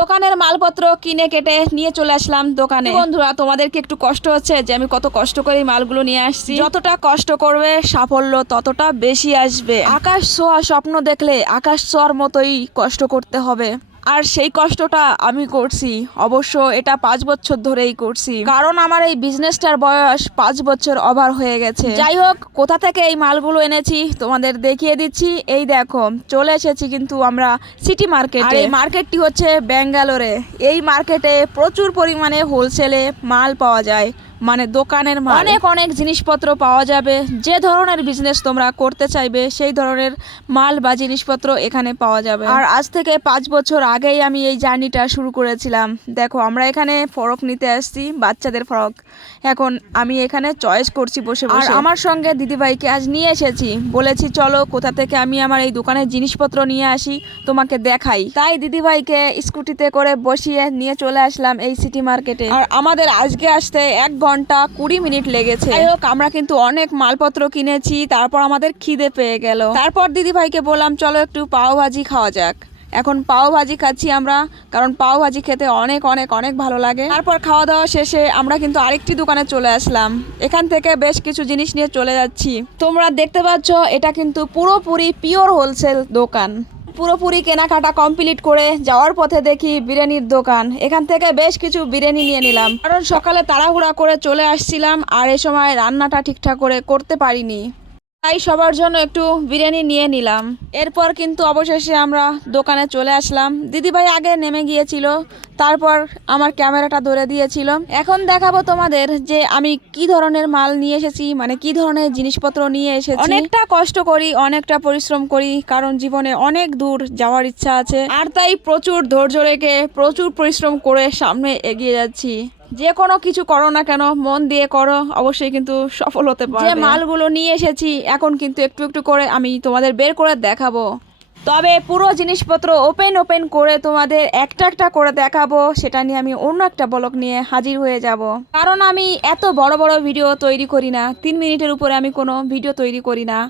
দোকানের মালপত্র কিনে কেটে নিয়ে চলে আসলাম দোকানে। বন্ধুরা, তোমাদেরকে একটু কষ্ট হচ্ছে যে আমি কত কষ্ট করে এই মালগুলো নিয়ে আসছি। যতটা কষ্ট করবে সাফল্য ততটা বেশি আসবে। আকাশ ছোঁয়া স্বপ্ন দেখলে আকাশ ছোঁয়ার মতোই কষ্ট করতে হবে। আর সেই কষ্টটা আমি করছি, অবশ্য এটা 5 বছর ধরেই করছি, কারণ আমার এই বিজনেসটার বয়স 5 বছর ওভার হয়ে গেছে। যাই হোক, কোথা থেকে এই মালগুলো এনেছি তোমাদের দেখিয়ে দিচ্ছি। এই দেখো, চলে এসেছি কিন্তু আমরা সিটি মার্কেটে। আর এই মার্কেটটি হচ্ছে ব্যাঙ্গালোরে। এই মার্কেটে প্রচুর পরিমাণে হোলসেলে মাল পাওয়া যায়, মানে দোকানের মাল। অনেক অনেক জিনিসপত্র পাওয়া যাবে। যে ধরনের বিজনেস তোমরা করতে চাইবে সেই ধরনের মাল বা জিনিসপত্র এখানে পাওয়া যাবে। আর আজ থেকে 5 বছর আগেই আমি এই জার্নিটা শুরু করেছিলাম। দেখো, আমরা এখানে ফ্রক নিতে আসছি, বাচ্চাদের ফ্রক। এখন আমি এখানে চয়েস করছি বসে বসে। আর আমার সঙ্গে দিদিভাইকে আজ নিয়ে এসেছি, বলেছি চলো কোথা থেকে আমি আমার এই দোকানের জিনিসপত্র নিয়ে আসি তোমাকে দেখাই। তাই দিদিভাইকে স্কুটিতে করে বসিয়ে নিয়ে চলে আসলাম এই সিটি মার্কেটে। আর আমাদের আজকে আসতে 1 ঘন্টা 20 মিনিট লেগেছে। যাই হোক, আমরা কিন্তু অনেক মালপত্র কিনেছি, তারপর আমাদের খিদে পেয়ে গেল। তারপর দিদিভাইকে বললাম চলো একটু পাও ভাজি খাওয়া যাক। এখন পাও ভাজি খাচ্ছি আমরা, কারণ পাও ভাজি খেতে অনেক অনেক অনেক ভালো লাগে। তারপর খাওয়া দাওয়া শেষে আমরা কিন্তু আরেকটি দোকানে চলে আসলাম। এখান থেকে বেশ কিছু জিনিস নিয়ে চলে যাচ্ছি। তোমরা দেখতে পাচ্ছ, এটা কিন্তু পুরোপুরি পিওর হোলসেল দোকান। পুরোপুরি কেনাকাটা কমপ্লিট করে যাওয়ার পথে দেখি বিরিয়ানির দোকান। এখান থেকে বেশ কিছু বিরিয়ানি নিয়ে নিলাম, কারণ সকালে তাড়াহুড়া করে চলে আসছিলাম আর এ সময় রান্নাটা ঠিকঠাক করে করতে পারিনি, তাই সবার জন্য একটু বিরিয়ানি নিয়ে নিলাম। এরপর কিন্তু অবশেষে আমরা দোকানে চলে আসলাম। দিদিভাই আগে নেমে গিয়েছিল, তারপর আমার ক্যামেরাটা ধরে দিয়েছিল। এখন দেখাবো তোমাদের যে আমি কি ধরনের মাল নিয়ে এসেছি, মানে কি ধরনের জিনিসপত্র নিয়ে এসেছি। অনেকটা কষ্ট করি, অনেকটা পরিশ্রম করি, কারণ জীবনে অনেক দূর যাওয়ার ইচ্ছা আছে। আর তাই প্রচুর ধৈর্য রেখে প্রচুর পরিশ্রম করে সামনে এগিয়ে যাচ্ছি। যে কোনো কিছু করো না কেন, মন দিয়ে করো, অবশ্যই কিন্তু সফল হতে পারবে। যে মালগুলো নিয়ে এসেছি এখন কিন্তু একটু একটু করে আমি তোমাদের বের করে দেখাবো। তবে পুরো জিনিসপত্র ওপেন করে তোমাদের একটা একটা করে দেখাবো, সেটা নিয়ে আমি অন্য একটা ব্লগ নিয়ে হাজির হয়ে যাব। কারণ আমি এত বড় বড় ভিডিও তৈরি করি না, 3 মিনিটের উপরে আমি কোনো ভিডিও তৈরি করি না,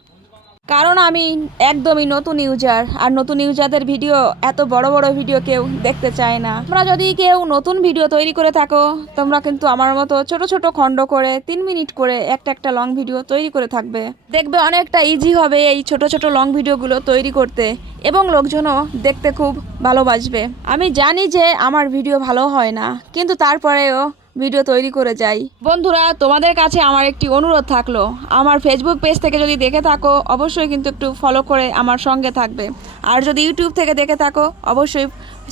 কারণ আমি একদমই নতুন ইউজার। আর নতুন ইউজারদের ভিডিও, এত বড় বড় ভিডিও কেউ দেখতে চায় না। তোমরা যদি কেউ নতুন ভিডিও তৈরি করে থাকো, তোমরা কিন্তু আমার মতো ছোট ছোট খণ্ড করে 3 মিনিট করে একটা একটা লং ভিডিও তৈরি করে থাকবে। দেখবে অনেকটা ইজি হবে এই ছোট ছোট লং ভিডিওগুলো তৈরি করতে, এবং লোকজনও দেখতে খুব ভালোবাসবে। আমি জানি যে আমার ভিডিও ভালো হয় না, কিন্তু তারপরেও ভিডিও তৈরি করে যাই। বন্ধুরা, তোমাদের কাছে আমার একটি অনুরোধ থাকলো, আমার ফেসবুক পেজ থেকে যদি দেখে থাকো অবশ্যই কিন্তু একটু ফলো করে আমার সঙ্গে থাকবে। আর যদি ইউটিউব থেকে দেখে থাকো অবশ্যই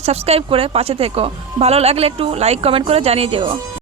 সাবস্ক্রাইব করে পাশে থেকো। ভালো লাগলে একটু লাইক কমেন্ট করে জানিয়ে যেও।